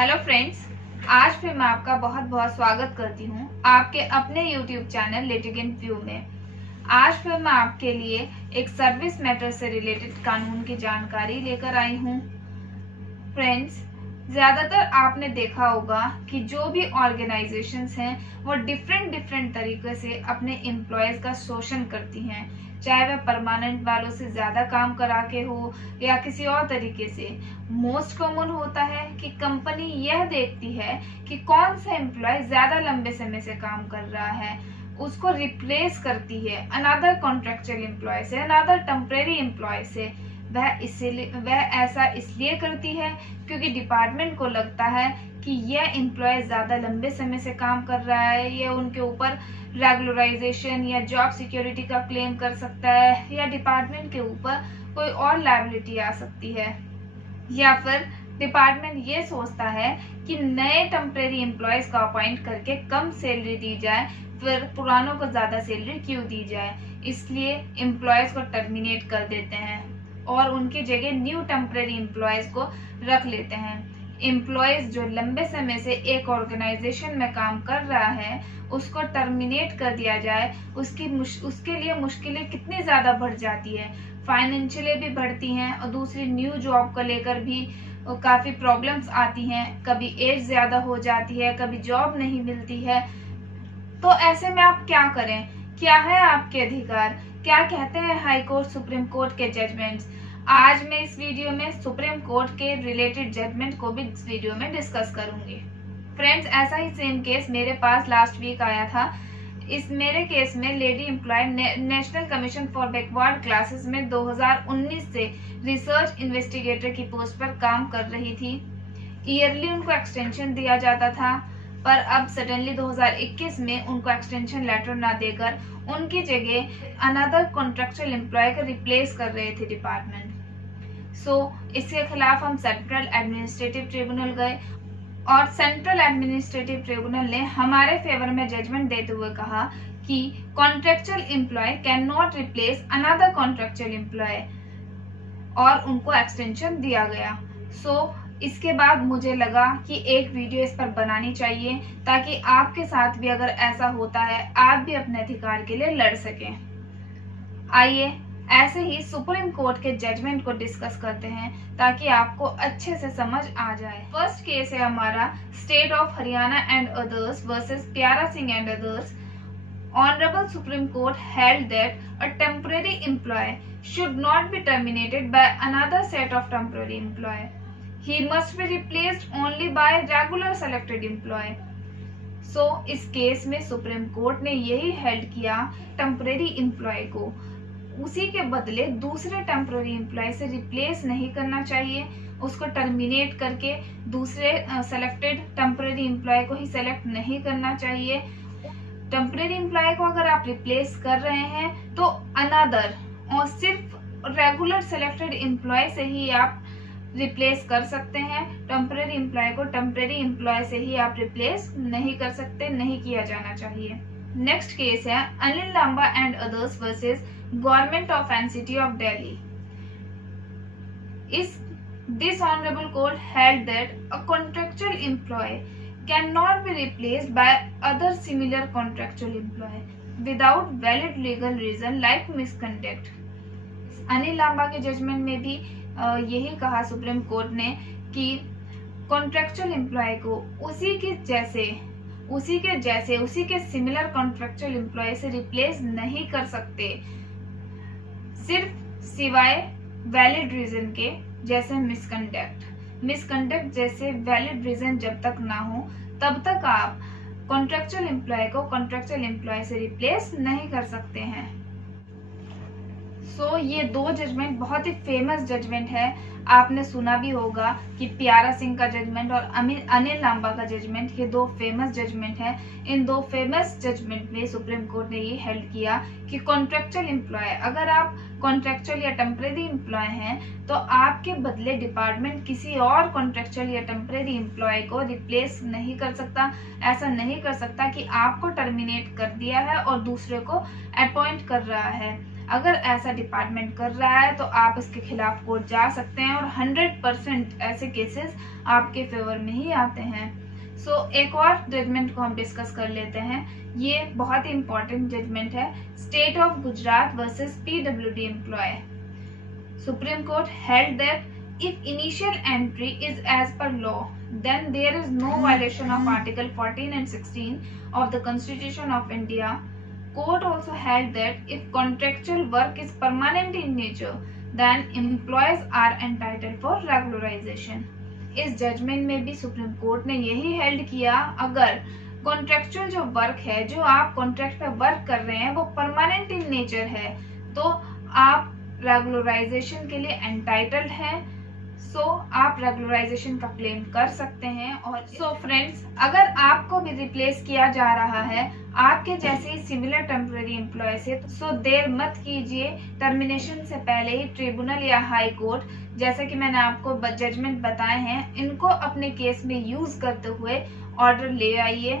Hello friends, आज फिर मैं आपका बहुत बहुत स्वागत करती हूँ आपके अपने यूट्यूब चैनल लिटिगेंट व्यू में। आज फिर मैं आपके लिए एक सर्विस मैटर से रिलेटेड कानून की जानकारी लेकर आई हूँ। फ्रेंड्स, ज़्यादातर आपने देखा होगा कि जो भी ऑर्गेनाइजेशंस हैं वो डिफरेंट तरीके से अपने एम्प्लॉयज़ का शोषण करती हैं, चाहे वह परमानेंट वालों से ज़्यादा काम करा के हो या किसी और तरीके से। मोस्ट कॉमन होता है कि कंपनी यह देखती है कि कौन सा एम्प्लॉय ज़्यादा लंबे समय से काम कर रहा है, उसको रिप्लेस करती है अनदर कॉन्ट्रेक्चुअल एम्प्लॉय से, अनदर टेम्परेरी एम्प्लॉय से। वह ऐसा इसलिए करती है क्योंकि डिपार्टमेंट को लगता है कि यह एम्प्लॉय ज़्यादा लंबे समय से काम कर रहा है, यह उनके ऊपर रेगुलराइजेशन या जॉब सिक्योरिटी का क्लेम कर सकता है, या डिपार्टमेंट के ऊपर कोई और लायबिलिटी आ सकती है, या फिर डिपार्टमेंट ये सोचता है कि नए टेम्परेरी एम्प्लॉयज़ का अपॉइंट करके कम सैलरी दी जाए, फिर पुरानों को ज़्यादा सैलरी क्यों दी जाए। इसलिए एम्प्लॉयज़ को टर्मिनेट कर देते हैं और उनकी जगह न्यू टेम्परेरी एम्प्लॉयज़ को रख लेते हैं। एम्प्लॉयज़ जो लंबे समय से एक ऑर्गेनाइजेशन में काम कर रहा है उसको टर्मिनेट कर दिया जाए, उसके लिए मुश्किलें कितनी ज़्यादा बढ़ जाती है, फाइनेंशियली भी बढ़ती हैं और दूसरी न्यू जॉब को लेकर भी काफ़ी प्रॉब्लम्स आती हैं। कभी एज ज़्यादा हो जाती है, कभी जॉब नहीं मिलती है। तो ऐसे में आप क्या करें? क्या है आपके अधिकार? क्या कहते हैं हाई कोर्ट, सुप्रीम कोर्ट के जजमेंट्स? आज मैं इस वीडियो में सुप्रीम कोर्ट के रिलेटेड जजमेंट को भी इस वीडियो में डिस्कस करूंगी। फ्रेंड्स, ऐसा ही सेम केस मेरे पास लास्ट वीक आया था। इस मेरे केस में lady employee national commission for backward classes में 2019 से रिसर्च इन्वेस्टिगेटर की पोस्ट पर काम कर रही थी। ईयरली उनको एक्सटेंशन दिया जाता था, पर अब सडनली 2021 में उनको एक्सटेंशन लेटर ना देकर उनकी जगह अनदर कॉन्ट्रेक्चुअल एम्प्लॉय को रिप्लेस कर रहे थे डिपार्टमेंट। इसके खिलाफ हम सेंट्रल एडमिनिस्ट्रेटिव ट्रिब्यूनल गए और सेंट्रल एडमिनिस्ट्रेटिव ट्रिब्यूनल ने हमारे फेवर में जजमेंट देते हुए कहा कि contractual employee cannot replace another contractual employee, और उनको एक्सटेंशन दिया गया। इसके बाद मुझे लगा कि एक वीडियो इस पर बनानी चाहिए ताकि आपके साथ भी अगर ऐसा होता है आप भी अपने अधिकार के लिए लड़ सकें। आइए ऐसे ही सुप्रीम कोर्ट के जजमेंट को डिस्कस करते हैं ताकि आपको अच्छे से समझ आ जाए। फर्स्ट केस है हमारा state of Haryana and others versus Pyara Singh and others. Honorable Supreme Court held that a temporary employee should not be terminated by another set of temporary employee. He must be replaced only by regular selected employee. इस case में supreme court ने यही held किया, temporary employ को उसी के बदले दूसरे टेम्परेरी एम्प्लॉय से रिप्लेस नहीं करना चाहिए, उसको टर्मिनेट करके दूसरे सेलेक्टेड टेम्परेरी एम्प्लॉय को ही सेलेक्ट नहीं करना चाहिए। टेम्परेरी एम्प्लॉय को अगर आप रिप्लेस कर रहे हैं तो अनदर और सिर्फ रेगुलर सेलेक्टेड एम्प्लॉय से ही आप रिप्लेस कर सकते हैं। टेम्परेरी एम्प्लॉय को टेम्परेरी एम्प्लॉय से ही आप रिप्लेस नहीं कर सकते, नहीं किया जाना चाहिए। नेक्स्ट केस है Anil Lamba and others versus government of NCT of Delhi. This honourable court held that a contractual employee cannot be replaced by other similar contractual employee without valid legal reason like misconduct. Anil Lamba के judgment में भी यही कहा supreme court ने कि contractual employ को उसी के सिमिलर कॉन्ट्रेक्चुअल एम्प्लॉय से रिप्लेस नहीं कर सकते, सिर्फ सिवाय वैलिड रीजन के, जैसे मिसकंडक्ट जैसे वैलिड रीजन जब तक ना हो तब तक आप कॉन्ट्रेक्चुअल एम्प्लॉय को कॉन्ट्रेक्चुअल एम्प्लॉय से रिप्लेस नहीं कर सकते हैं। ये दो जजमेंट बहुत ही फेमस जजमेंट है। आपने सुना भी होगा कि प्यारा सिंह का जजमेंट और अनिल लांबा का जजमेंट, ये दो फेमस जजमेंट हैं। इन दो फेमस जजमेंट में सुप्रीम कोर्ट ने ये हेल्ड किया कि कॉन्ट्रेक्चुअल एम्प्लॉय, अगर आप कॉन्ट्रेक्चुअल या टेम्परेरी एम्प्लॉय हैं तो आपके बदले डिपार्टमेंट किसी और कॉन्ट्रेक्चुअल या टेम्परेरी एम्प्लॉय को रिप्लेस नहीं कर सकता। ऐसा नहीं कर सकता कि आपको टर्मिनेट कर दिया है और दूसरे को अपॉइंट कर रहा है। अगर ऐसा डिपार्टमेंट कर रहा है तो आप इसके खिलाफ कोर्ट जा सकते हैं और 100% ऐसे केसेस आपके फेवर में ही आते हैं। एक और जजमेंट को हम डिस्कस कर लेते हैं। ये बहुत ही इंपॉर्टेंट जजमेंट है, state of Gujarat versus PWD employee. Supreme court held that if initial entry is as per law, then there is no violation of Article 14 and 16 of the Constitution of India. Court also held that if contractual work is permanent in nature, then employees are entitled for regularization. इस judgement में भी supreme court ने यही held किया, अगर contractual जो work है, जो आप कॉन्ट्रैक्ट पे वर्क कर रहे हैं, वो परमानेंट इन नेचर है, तो आप रेगुलराइजेशन के लिए एंटाइटल्ड हैं। आप रेगुलराइजेशन का क्लेम कर सकते हैं। और फ्रेंड्स, अगर आपको भी रिप्लेस किया जा रहा है आपके जैसे सिमिलर टेम्पररी एम्प्लॉय से, तो देर मत कीजिए, टर्मिनेशन से पहले ही ट्रिब्यूनल या हाई कोर्ट, जैसे कि मैंने आपको जजमेंट बताए हैं, इनको अपने केस में यूज करते हुए ऑर्डर ले आइए।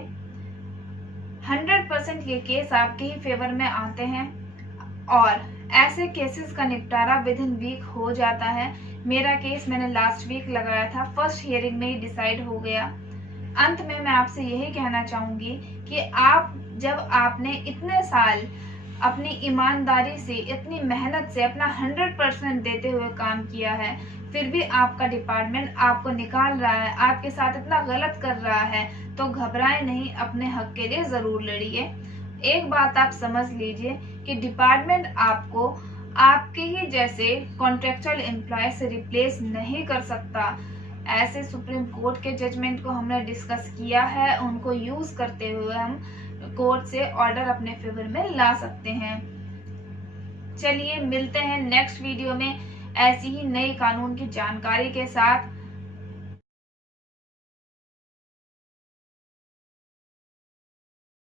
100% ये केस आपके ही फेवर में आते हैं और ऐसे केसेस का निपटारा विद इन वीक हो जाता है। मेरा केस मैंने लास्ट वीक लगाया था, फर्स्ट हियरिंग में ही डिसाइड हो गया। अंत में मैं आपसे यही कहना चाहूंगी कि जब आपने इतने साल अपनी ईमानदारी से, इतनी मेहनत से अपना 100% देते हुए काम किया है, फिर भी आपका डिपार्टमेंट आपको निकाल रहा है, आपके साथ इतना गलत कर रहा है, तो घबराए नहीं, अपने हक के लिए जरूर लड़िए। एक बात आप समझ लीजिए कि डिपार्टमेंट आपको आपके ही जैसे कॉन्ट्रेक्चुअल एम्प्लॉय से रिप्लेस नहीं कर सकता। ऐसे सुप्रीम कोर्ट के जजमेंट को हमने डिस्कस किया है, उनको यूज करते हुए हम कोर्ट से ऑर्डर अपने फेवर में ला सकते हैं। चलिए मिलते हैं नेक्स्ट वीडियो में ऐसी ही नई कानून की जानकारी के साथ।